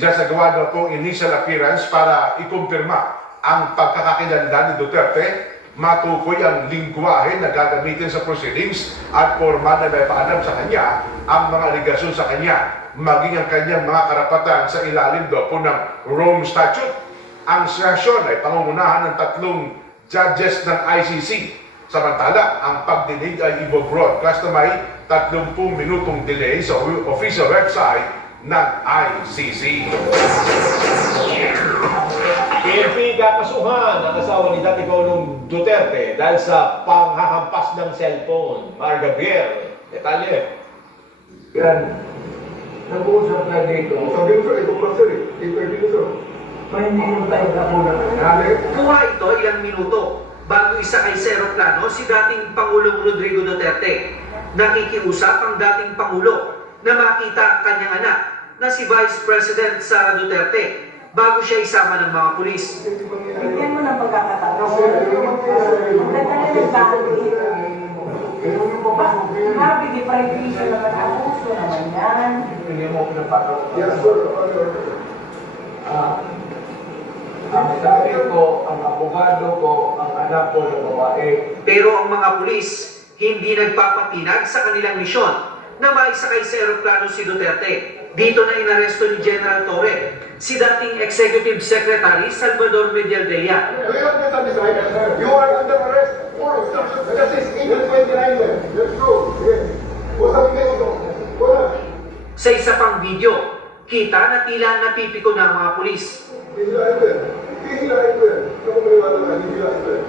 isasagawa daw pong initial appearance para ikumpirma ang pagkakakilanlan ni Duterte, matukoy ang lingwahe na gagamitin sa proceedings at formal na may paalam sa kanya ang mga aligasyon sa kanya, maging ang kanyang mga karapatan sa ilalim daw po ng Rome Statute. Ang sesyon ay pangungunahan ng 3 judges ng ICC. Samantala, ang pagdinig ay i-broadcast na may 30 minutong delay sa official website ng ICC. PNP kakasuhan ang asawa ni Dating Pangulong Duterte dahil sa panghahampas ng cellphone. Mar Gabriel, detalye. Yan. Nag-uusap na dito. Sabi mo sir, ito pa sir eh. Ito sir. Hindi yung tayo na muna. Kuha ito ilang minuto bago isa kay seroplano si dating Pangulong Rodrigo Duterte. Nakikiusap ang dating Pangulo na makita kanyang anak na si Vice President Sara Duterte bago siya isama ng mga pulis. Bigyan mo ng pagkakataon. Mabigay privation naman ang uso naman yan. Hindi mo pinapagawa. Yes sir. Ang sabi ko, ang abogado ko, ang anak ko na babae. Pero ang mga pulis hindi nagpapatinag sa kanilang misyon na maisakay sa eroplano si Duterte. Dito na inaresto ni General Torre si dating Executive Secretary Salvador Medialdea. You are under arrest for obstruction of justice. April 29. That's true. Yes. What's up with Wala. Sa isa pang video, kita na tila napipiko na ang mga pulis. Hihilahin ko yan. Hihilahin ko yan. Ako maniwala ka, hihilahin ko yan.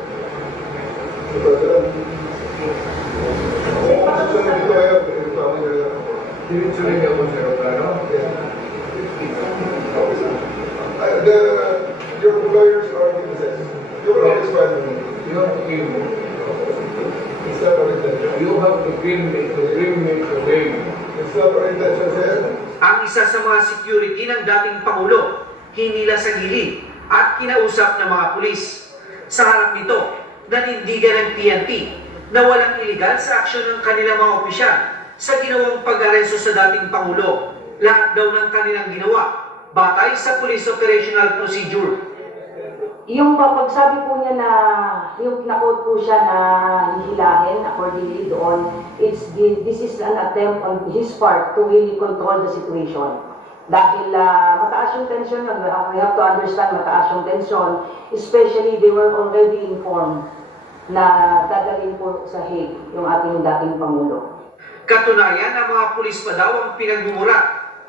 Diretso rin ako sa aeroplano. Your lawyers are innocent. You will always find them. You have to kill me. It's not our intention. You have to kill me to bring me to bail. It's not our intention, sir. Ang isa sa mga security ng dating Pangulo, hinila sa gilid at kinausap ng mga pulis. Sa harap nito, nanindigan ng PNP na walang iligal sa aksyon ng kanilang mga opisyal sa ginawang pag-aresto sa dating Pangulo. Lahat daw ng kanilang ginawa batay sa Police Operational Procedure. Yung pagsabi po niya na yung na-quote po siya na hihilahin accordingly doon, this is an attempt on his part to really control the situation. Dahil mataas yung tension yun, we have to understand mataas yung tension, especially they were already informed na dadalhin po sa Hague yung ating dating Pangulo. Katunayan, ang mga pulis pa daw ang pinagmumura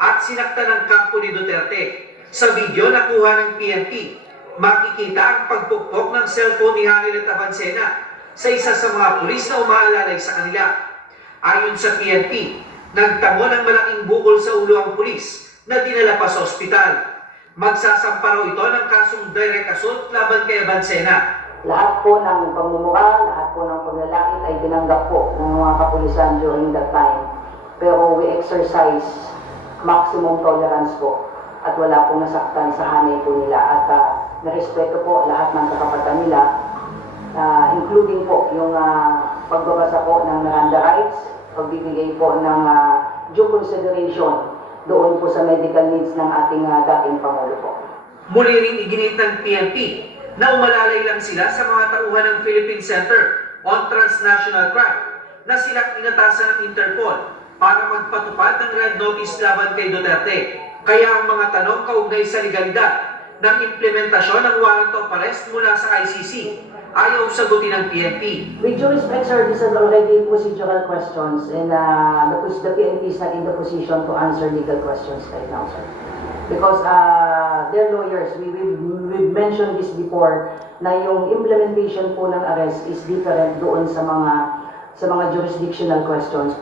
at sinaktan ng kampo ni Duterte. Sa video na kuha ng PNP, makikita ang pagpukpok ng cellphone ni Hanilet Avancena sa isa sa mga pulis na umaalalay sa kanila. Ayon sa PNP, nagtamo ng malaking bukol sa ulo ang pulis na dinala pa sa ospital. Magsasampa raw ito ng kasong direct assault laban kay Avancena. Lahat po ng pagmumura, lahat po ng paglalakit ay binanggap po ng mga kapulisan during that time. Pero we exercise maximum tolerance po at wala pong nasaktan sa hanay po nila at narespeto po lahat ng kakapatan nila, including po yung pagbabasa po ng Miranda rights, pagbibigay po ng due consideration doon po sa medical needs ng ating dating Pangulo po. Muli ring iginit ng PNP na umalalay lang sila sa mga tauhan ng Philippine Center on Transnational Crime na silang inatasan ng Interpol para magpatupad ng red notice laban kay Duterte. Kaya ang mga tanong kaugnay sa legalidad ng implementasyon ng warrant of arrest mula sa ICC ayaw sagutin ng PNP. With due respect, sir, these are already procedural questions and the PNP is not in the position to answer legal questions right now, sir. Because they're lawyers, we've mentioned this before, na yung implementation po ng arrest is different doon sa mga jurisdictional questions.